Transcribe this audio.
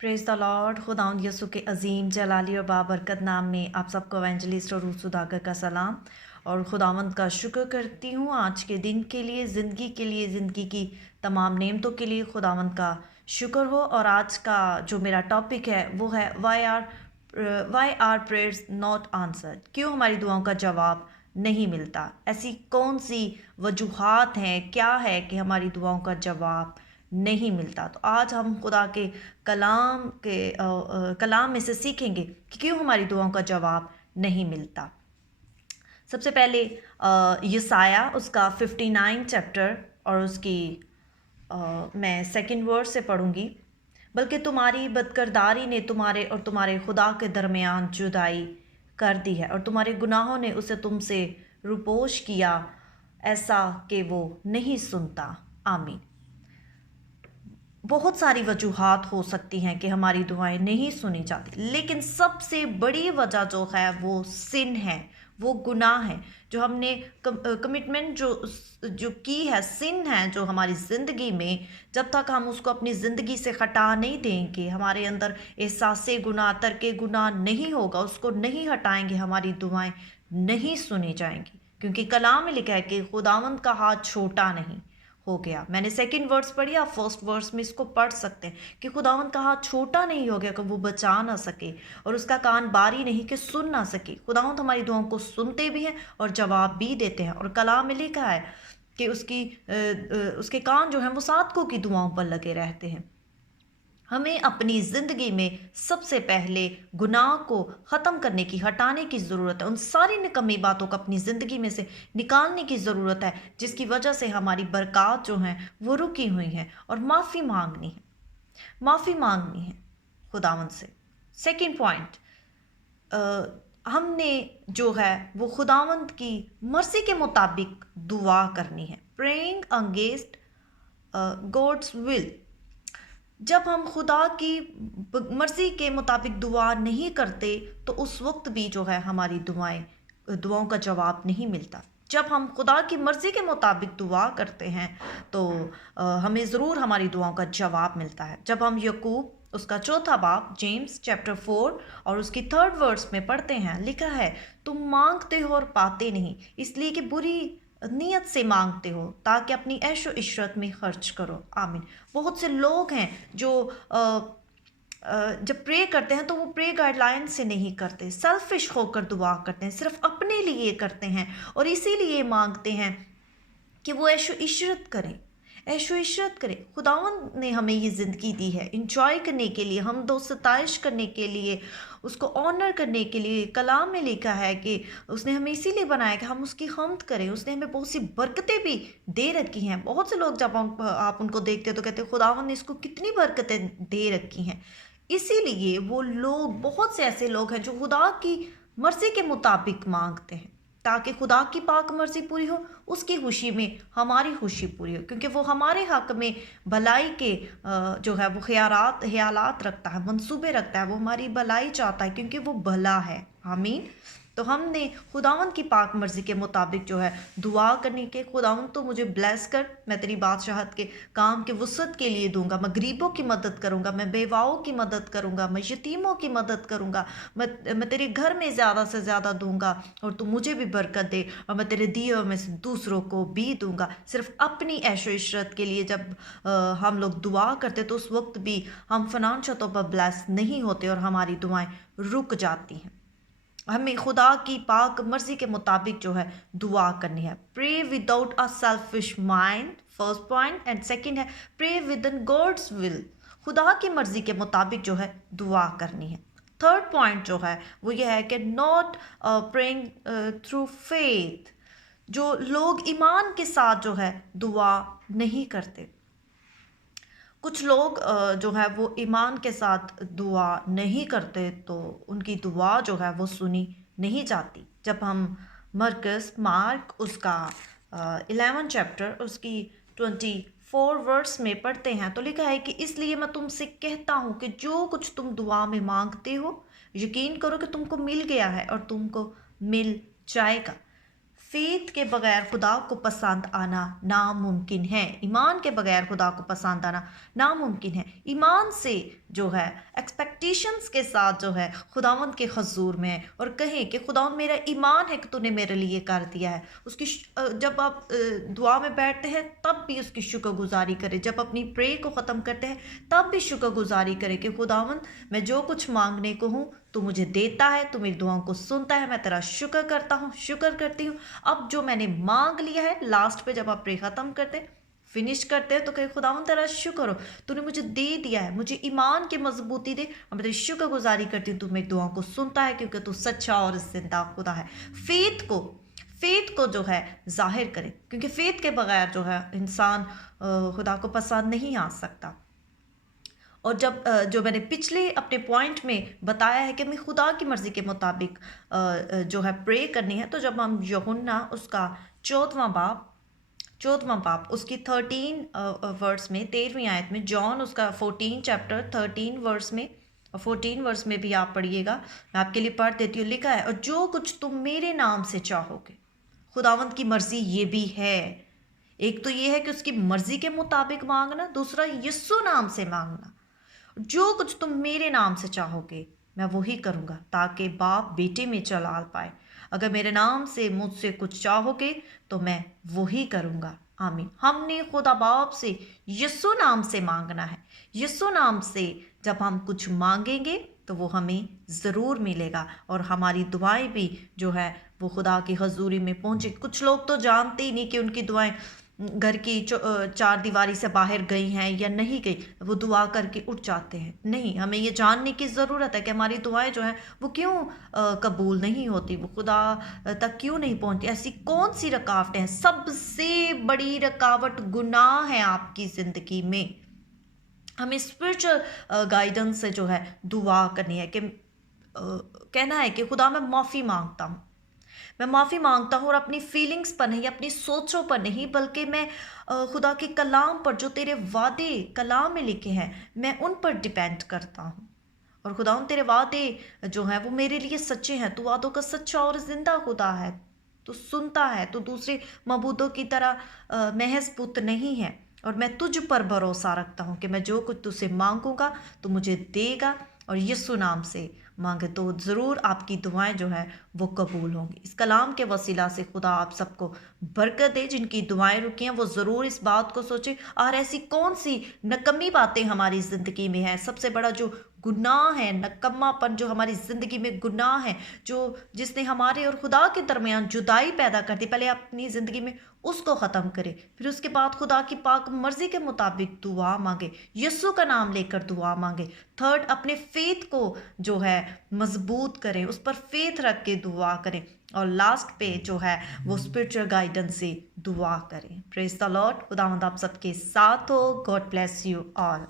Praise the Lord. खुदावंद यसु के अजीम जलाली और बाबरकत नाम में आप सबको एवेंजलिस्ट और रूस सुधाकर का सलाम। और खुदावंद का शुक्र करती हूँ आज के दिन के लिए, ज़िंदगी की तमाम नेमतों के लिए खुदावंद का शुक्र हो। और आज का जो मेरा टॉपिक है वो है why are prayers not answered. क्यों हमारी दुआओं का जवाब नहीं मिलता? ऐसी कौन सी वजूहात हैं, क्या है कि हमारी दुआओं का जवाब नहीं मिलता? तो आज हम खुदा के कलाम में से सीखेंगे कि क्यों हमारी दुआओं का जवाब नहीं मिलता। सबसे पहले यसाया उसका 59 चैप्टर और उसकी मैं सेकंड वर्स से पढ़ूंगी। बल्कि तुम्हारी बदकिरदारी ने तुम्हारे और तुम्हारे खुदा के दरमियान जुदाई कर दी है, और तुम्हारे गुनाहों ने उसे तुमसे रुपोश किया, ऐसा कि वो नहीं सुनता। आमीन। बहुत सारी वजूहात हो सकती हैं कि हमारी दुआएं नहीं सुनी जाती, लेकिन सबसे बड़ी वजह जो है वो सिन है, वो गुनाह है। जो हमने कमिटमेंट जो की है, सिन है जो हमारी ज़िंदगी में, जब तक हम उसको अपनी ज़िंदगी से हटा नहीं देंगे, हमारे अंदर एहसास गुनाह, तर्क गुनाह नहीं होगा, उसको नहीं हटाएंगे, हमारी दुआएं नहीं सुनी जाएंगी। क्योंकि कलाम में लिखा है कि खुदावंद का हाथ छोटा नहीं हो गया। मैंने सेकंड वर्स पढ़ी, आप फर्स्ट वर्स में इसको पढ़ सकते हैं कि खुदावंद का हाथ छोटा नहीं हो गया कि वो बचा ना सके, और उसका कान बारी नहीं कि सुन ना सके। खुदावंद हमारी दुआओं को सुनते भी हैं और जवाब भी देते हैं। और कलाम में लिखा है कि उसके कान जो हैं वो साधकों की दुआओं पर लगे रहते हैं। हमें अपनी ज़िंदगी में सबसे पहले गुनाह को ख़त्म करने की, हटाने की ज़रूरत है। उन सारी निकम्मी बातों को अपनी ज़िंदगी में से निकालने की ज़रूरत है जिसकी वजह से हमारी बरक़ात जो हैं वो रुकी हुई हैं। और माफ़ी मांगनी है खुदावंद से। सेकंड पॉइंट, हमने जो है वो खुदावंद की मर्ज़ी के मुताबिक दुआ करनी है। Praying against God's will. जब हम खुदा की मर्ज़ी के मुताबिक दुआ नहीं करते तो उस वक्त भी जो है हमारी दुआओं का जवाब नहीं मिलता। जब हम खुदा की मर्ज़ी के मुताबिक दुआ करते हैं तो हमें ज़रूर हमारी दुआओं का जवाब मिलता है। जब हम यकूब उसका चौथा बाब, जेम्स चैप्टर 4 और उसकी थर्ड वर्स में पढ़ते हैं, लिखा है, तुम मांगते हो और पाते नहीं, इसलिए कि बुरी नियत से मांगते हो ताकि अपनी ऐशो इशरत में खर्च करो। आमीन। बहुत से लोग हैं जो जब प्रे करते हैं तो वो प्रे गाइडलाइन से नहीं करते, सेल्फिश होकर दुआ करते हैं, सिर्फ अपने लिए करते हैं और इसीलिए मांगते हैं कि वो ऐशो इशरत करें। खुदावंद ने हमें ये ज़िंदगी दी है इंजॉय करने के लिए, हम दो सताइश करने के लिए, उसको ऑनर करने के लिए। कलाम में लिखा है कि उसने हमें इसीलिए बनाया कि हम उसकी हम्द करें। उसने हमें बहुत सी बरकतें भी दे रखी हैं। बहुत से लोग जब आप उनको देखते हैं तो कहते हैं खुदावंद ने इसको कितनी बरकतें दे रखी हैं। इसीलिए वो लोग, बहुत से ऐसे लोग हैं जो खुदा की मर्ज़ी के मुताबिक मांगते हैं ताकि खुदा की पाक मर्ज़ी पूरी हो, उसकी खुशी में हमारी खुशी पूरी हो, क्योंकि वो हमारे हक़ में भलाई के जो है वो ख्यालात रखता है, मंसूबे रखता है। वो हमारी भलाई चाहता है क्योंकि वो भला है। आमीन। तो हमने खुदावंद की पाक मर्ज़ी के मुताबिक जो है दुआ करने के, खुदावंद तो मुझे ब्लेस कर, मैं तेरी बादशाहत के काम के वसअत के लिए दूंगा, मैं गरीबों की मदद करूंगा, मैं बेवाओं की मदद करूंगा, मैं यतीमों की मदद करूंगा, मैं तेरे घर में ज़्यादा से ज़्यादा दूंगा और तू मुझे भी बरकत दे, और मैं तेरे दिए में से दूसरों को भी दूंगा। सिर्फ अपनी ऐशो इशरत के लिए जब हम लोग दुआ करते तो उस वक्त भी हम फाइनेंशियल तौर पर ब्लेस नहीं होते और हमारी दुआएं रुक जाती हैं। हमें खुदा की पाक मर्ज़ी के मुताबिक जो है दुआ करनी है। Pray without a selfish mind, first point. And second है pray within God's will. खुदा की मर्ज़ी के मुताबिक जो है दुआ करनी है। थर्ड पॉइंट जो है वो ये है कि नॉट प्रेइंग थ्रू फेथ। जो लोग ईमान के साथ जो है दुआ नहीं करते, कुछ लोग जो है वो ईमान के साथ दुआ नहीं करते तो उनकी दुआ जो है वो सुनी नहीं जाती। जब हम मार्क उसका 11 चैप्टर उसकी 24 वर्स में पढ़ते हैं तो लिखा है कि इसलिए मैं तुमसे कहता हूँ कि जो कुछ तुम दुआ में मांगते हो, यकीन करो कि तुमको मिल गया है और तुमको मिल जाएगा। फेथ के बगैर खुदा को पसंद आना नामुमकिन है। ईमान के बगैर खुदा को पसंद आना नामुमकिन है। ईमान से जो है एक्सपेक्टेशंस के साथ जो है खुदावंद के हजूर में और कहें कि खुदावंद मेरा ईमान है कि तूने मेरे लिए कर दिया है। उसकी जब आप दुआ में बैठते हैं तब भी उसकी शुक्रगुजारी करें। जब अपनी प्रे को ख़त्म करते हैं तब भी शुक्रगुजारी करें कि खुदावंद मैं जो कुछ मांगने को हूँ तू मुझे देता है, तू मेरी दुआओं को सुनता है, मैं तेरा शुक्र करता हूँ, शुक्र करती हूँ। अब जो मैंने मांग लिया है, लास्ट पे जब आप प्रे ख़त्म करते हैं, फिनिश करते हैं, तो कहे खुदावंद तेरा शुक्र हो, तूने मुझे दे दिया है, मुझे ईमान की मजबूती दे और मैं तेरी शुक्रगुजारी करती हूँ। तू मेरी दुआओं को सुनता है क्योंकि तू सच्चा और जिंदा खुदा है। फेथ को जो है जाहिर करें, क्योंकि फेथ के बगैर जो है इंसान खुदा को पसंद नहीं आ सकता। और जब जो मैंने पिछले अपने पॉइंट में बताया है कि मैं खुदा की मर्ज़ी के मुताबिक जो है प्रे करनी है, तो जब हम यूहन्ना उसका 14वां बाब उसकी 13 वर्स में 13वीं आयत में, जॉन उसका 14 चैप्टर 13 वर्स में और 14 वर्स में भी आप पढ़िएगा, मैं आपके लिए पढ़ देती हूँ। लिखा है, और जो कुछ तुम मेरे नाम से चाहोगे। खुदावंद की मर्ज़ी ये भी है, एक तो ये है कि उसकी मर्ज़ी के मुताबिक मांगना, दूसरा यीशु नाम से मांगना। जो कुछ तुम मेरे नाम से चाहोगे मैं वही करूँगा, ताकि बाप बेटे में जलाल पाए। अगर मेरे नाम से मुझसे कुछ चाहोगे तो मैं वही करूँगा। आमीन। हमने खुदा बाप से यीशु नाम से मांगना है। यीशु नाम से जब हम कुछ मांगेंगे तो वो हमें ज़रूर मिलेगा और हमारी दुआएं भी जो है वो खुदा की हजूरी में पहुँचे। कुछ लोग तो जानते ही नहीं कि उनकी दुआएं घर की चार दीवारी से बाहर गई हैं या नहीं गई, वो दुआ करके उठ जाते हैं। नहीं, हमें ये जानने की ज़रूरत है कि हमारी दुआएं जो हैं वो क्यों कबूल नहीं होती, वो खुदा तक क्यों नहीं पहुंचती। ऐसी कौन सी रुकावटें हैं? सबसे बड़ी रुकावट गुनाह है आपकी ज़िंदगी में। हमें स्पिरिचुअल गाइडेंस से जो है दुआ करनी है कि कहना है कि खुदा मैं माफ़ी मांगता हूँ, मैं माफ़ी मांगता हूँ और अपनी फीलिंग्स पर नहीं, अपनी सोचों पर नहीं, बल्कि मैं खुदा के कलाम पर, जो तेरे वादे कलाम में लिखे हैं, मैं उन पर डिपेंड करता हूँ। और खुदा तेरे वादे जो हैं वो मेरे लिए सच्चे हैं। तू वादों का सच्चा और ज़िंदा खुदा है, तू सुनता है, तू दूसरे मबूदों की तरह महज पुत्र नहीं है। और मैं तुझ पर भरोसा रखता हूँ कि मैं जो कुछ तुझसे मांगूंगा तो मुझे देगा, और यीशु नाम से मांगे तो ज़रूर आपकी दुआएं जो है वो कबूल होंगी। इस कलाम के वसीला से खुदा आप सबको बरकत दे। जिनकी दुआएं रुकी हैं वो ज़रूर इस बात को सोचें, और ऐसी कौन सी नकम्मी बातें हमारी ज़िंदगी में है, सबसे बड़ा जो गुनाह है, नकम्मापन जो हमारी ज़िंदगी में गुनाह है, जो जिसने हमारे और खुदा के दरमियान जुदाई पैदा कर दी, पहले अपनी ज़िंदगी में उसको ख़त्म करे, फिर उसके बाद खुदा की पाक मर्ज़ी के मुताबिक दुआ मांगे, यीशु का नाम लेकर दुआ मांगे। थर्ड, अपने फेथ को जो है मजबूत करें, उस पर फेथ रख के दुआ करें। और लास्ट पे जो है वो स्पिरिचुअल गाइडेंस से दुआ करें। Praise the Lord. खुदावंद आप सबके साथ हो। God bless you all.